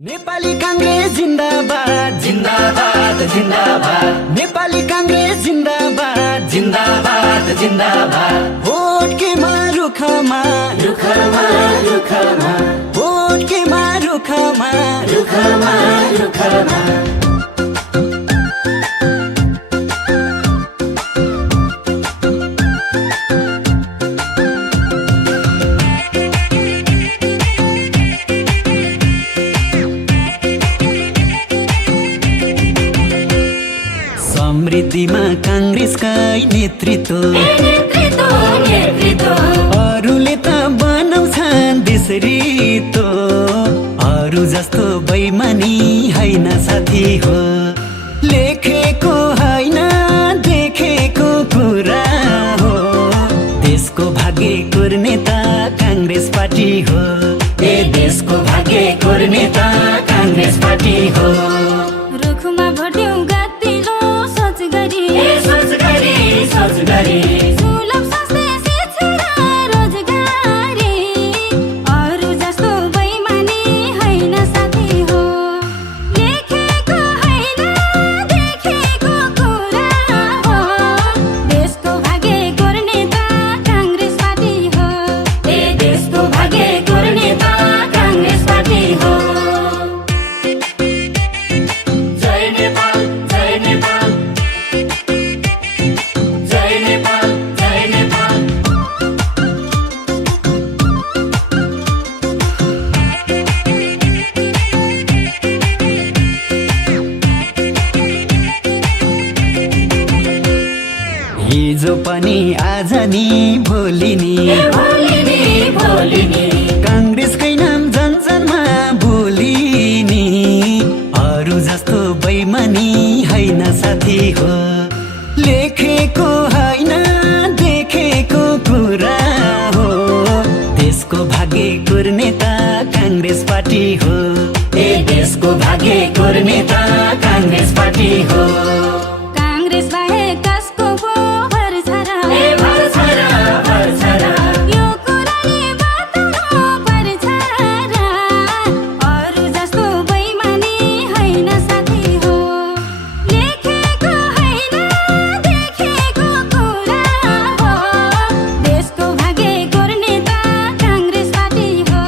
नेपाली कांग्रेस जिंदाबाद जिंदाबाद जिंदाबाद नेपाली कांग्रेस जिंदाबाद जिंदाबाद जिंदाबाद भोट के रुखमा रुखमा रुखमा भोट के रुखमा रुखमा रुखमा समृद्धिमा कांग्रेसका नेतृत्व अरूले त बनाउँछन् देशरितो अरू जस्तो बैमानी हैन साथी हो लेखेको हैन देखेको कुरा हो देशको भाग्य कुर्नेता कांग्रेस पार्टी हो ए देशको भाग्य कुर्नेता कांग्रेस पार्टी हो रुखमा भट्यौ गातिलो सोच गरी सुलभ सस्ते शिक्षा रोजगारी अरू जस्तो बैमानी हैन साथी हो लेखेको हैन देखेको कुरा हो देशको भाग्य कुर्नेता कांग्रेस पार्टी हो ए देशको भाग्य कुर्नेता कांग्रेस पार्टी हो हिजो पनि आज नि भोलि नि कांग्रेसकै नाम जनजनमा बोलिनी अरू जस्तो बैमानी हैन साथी हो लेखेको हैन देखेको कुरा हो देशको भाग्य कुर्नेता कांग्रेस पार्टी हो ए देशको भाग्य कुर्नेता कांग्रेस पार्टी हो कांग्रेस बाहेक कसको पो भरछ र यो कुराले बताउनु पर्छ र अरू जस्तो बैमानी हैन साथी हो लेखेको हैन देखेको कुरा हो देशको भाग्य कुर्नेता कांग्रेस पार्टी हो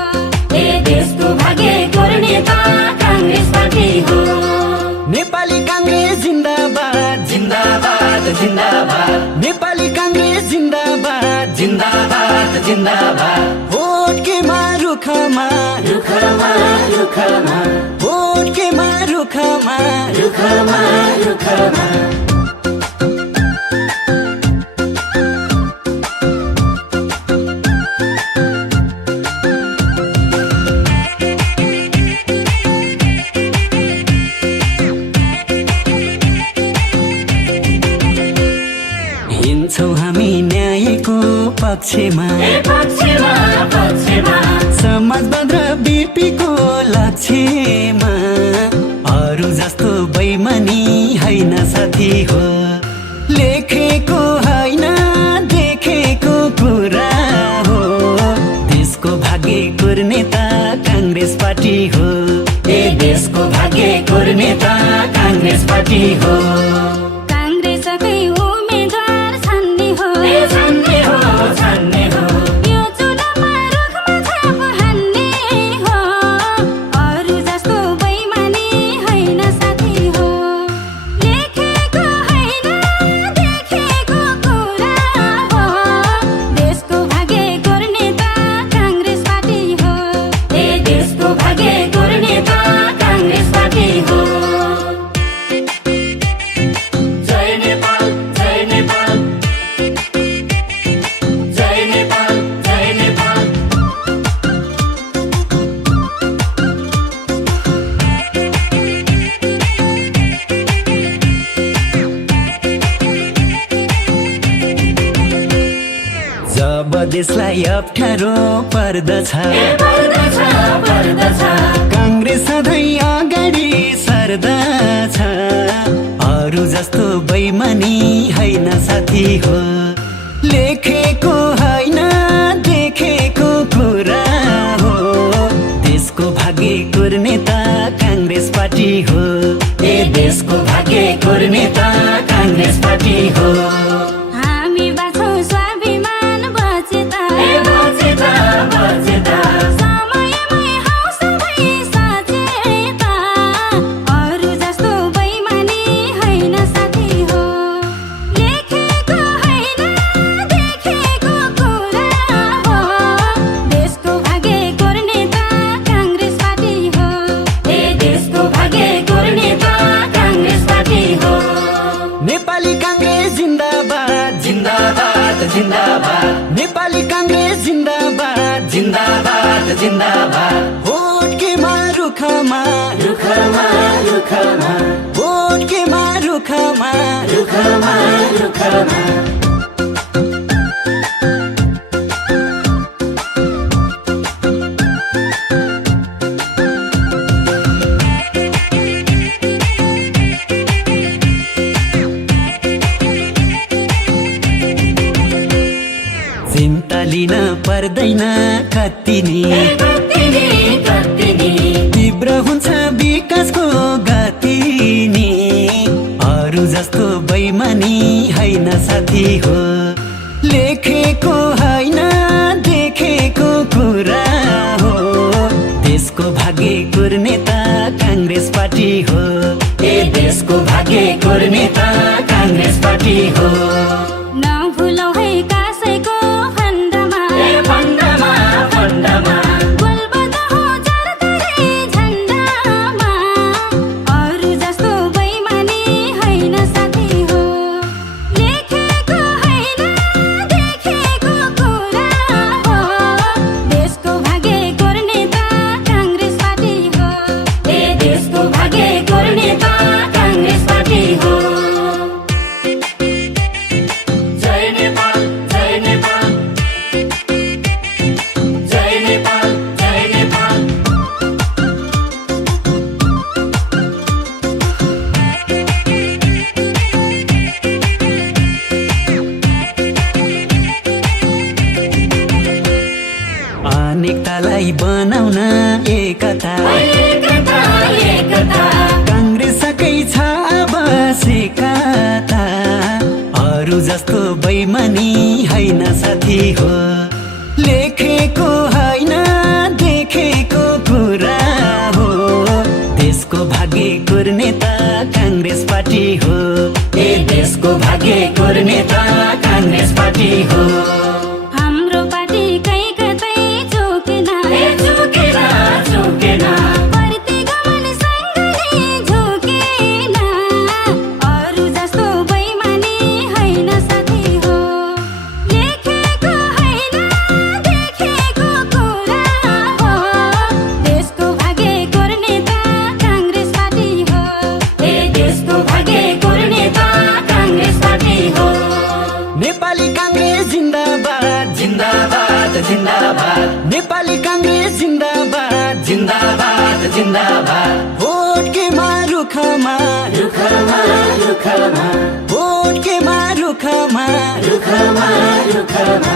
ए देशको भाग्य कुर्नेता कांग्रेस पार्टी हो नेपाली कांग्रेस जिंदाबाद जिंदाबाद जिंदाबाद नेपाली कांग्रेस जिंदाबाद जिंदाबाद जिंदाबाद भोट के रुखमा रुखमा रुखमा भोट के रुखमा रुखमा रुखमा हिँड्छौँ हामी न्यायको पक्षमा समाजवाद र बीपीको लक्ष्यमा अरू जस्तो बैमानी हैन साथी हो लेखेको हैन देखेको कुरा हो देशको भाग्य कुर्नेता कांग्रेस पार्टी हो ए देशको भाग्य कुर्नेता कांग्रेस पार्टी हो कांग्रेसकै उम्मेदवार छान्ने हो यो चुनावमा रुखमा छाप हान्ने हो अरू जस्तो बैमानी हैन साथी हो लेखेको हैन देखेको कुरा हो देशको भाग्य कुर्नेता कांग्रेस पार्टी हो ए देशको भाग्य कुर्नेता कांग्रेस पार्टी हो जब देशलाई अप्ठ्यारो पर्दछ कांग्रेस सधैँ अगाडि सर्दछ अरू जस्तो बैमानी हैन साथी हो लेखेको हैन देखेको कुरा हो देशको भाग्य कुर्नेता कांग्रेस पार्टी हो। ए देशको भाग्य कोर्ने त कांग्रेस पार्टी हो। हामी बाँच्छौँ स्वाभिमान बचेता समयमै हौ सबै सचेता। अरू जस्तो बेइमानी होइन साथी हो। लेखेको होइन देखेको कुरा हो। देशको भाग्य कोर्ने त कांग्रेस पार्टी हो। ए देशको भाग्य कोर्ने त कांग्रेस पार्टी हो। नेपाली कांग्रेस जिन्दाबाद जिन्दाबाद जिन्दाबाद। नेपाली कांग्रेस जिन्दाबाद जिन्दाबाद जिन्दाबाद। भोट केमा रुखमा रुखमा रुखमा। भोट केमा रुखमा रुखमा रुखमा। चिन्ता लिन पर्दैन कति नि तीव्र हुन्छ विकासको गति नि। अरू जस्तो बेइमानी होइन साथी हो। लेखेको होइन देखेको कुरा हो। देशको भाग्य कोर्ने त कांग्रेस पार्टी हो। ए देशको भाग्य कोर्ने त कांग्रेस पार्टी हो। नभुलौ है कसैको फन्दामा गोलबद हो जरतरे झन्डामा। अरू जस्तो बेइमानी होइन साथी हो। लेखेको होइन देखेको कुरा हो। देशको भाग्य कोर्ने त कांग्रेस पार्टी हो। ए देशको भाग्य कोर्ने त कांग्रेस पार्टी हो। जय नेपाल जय नेपाल जय नेपाल जय नेपाल। अनेकतालाई बनाउन एकता कांग्रेसकै छ आवश्यकता। अरू जस्तो बेइमानी होइन साथी हो। लेखेको होइन देखेको कुरा हो। देशको भाग्य कोर्ने त कांग्रेस पार्टी हो। ए देशको भाग्य कोर्ने त कांग्रेस पार्टी हो। हाम्रो पार्टी कहीँ कतै झुकेन प्रतिगमन सँगले झुकेन। अरू जस्तो बेइमानी होइन साथी हो। लेखेको होइन देखेको कुरा हो। देशको भाग्य कोर्ने त कांग्रेस पार्टी हो। ए देशको भाग्य कोर्ने त कांग्रेस पार्टी हो। नेपाली कांग्रेस जिन्दाबाद जिन्दाबाद जिन्दाबाद। नेपाली कांग्रेस जिन्दाबाद जिन्दाबाद जिन्दाबाद। भोट केमा रुखमा रुखमा रुखमा। भोट केमा रुखमा रुखमा रुखमा।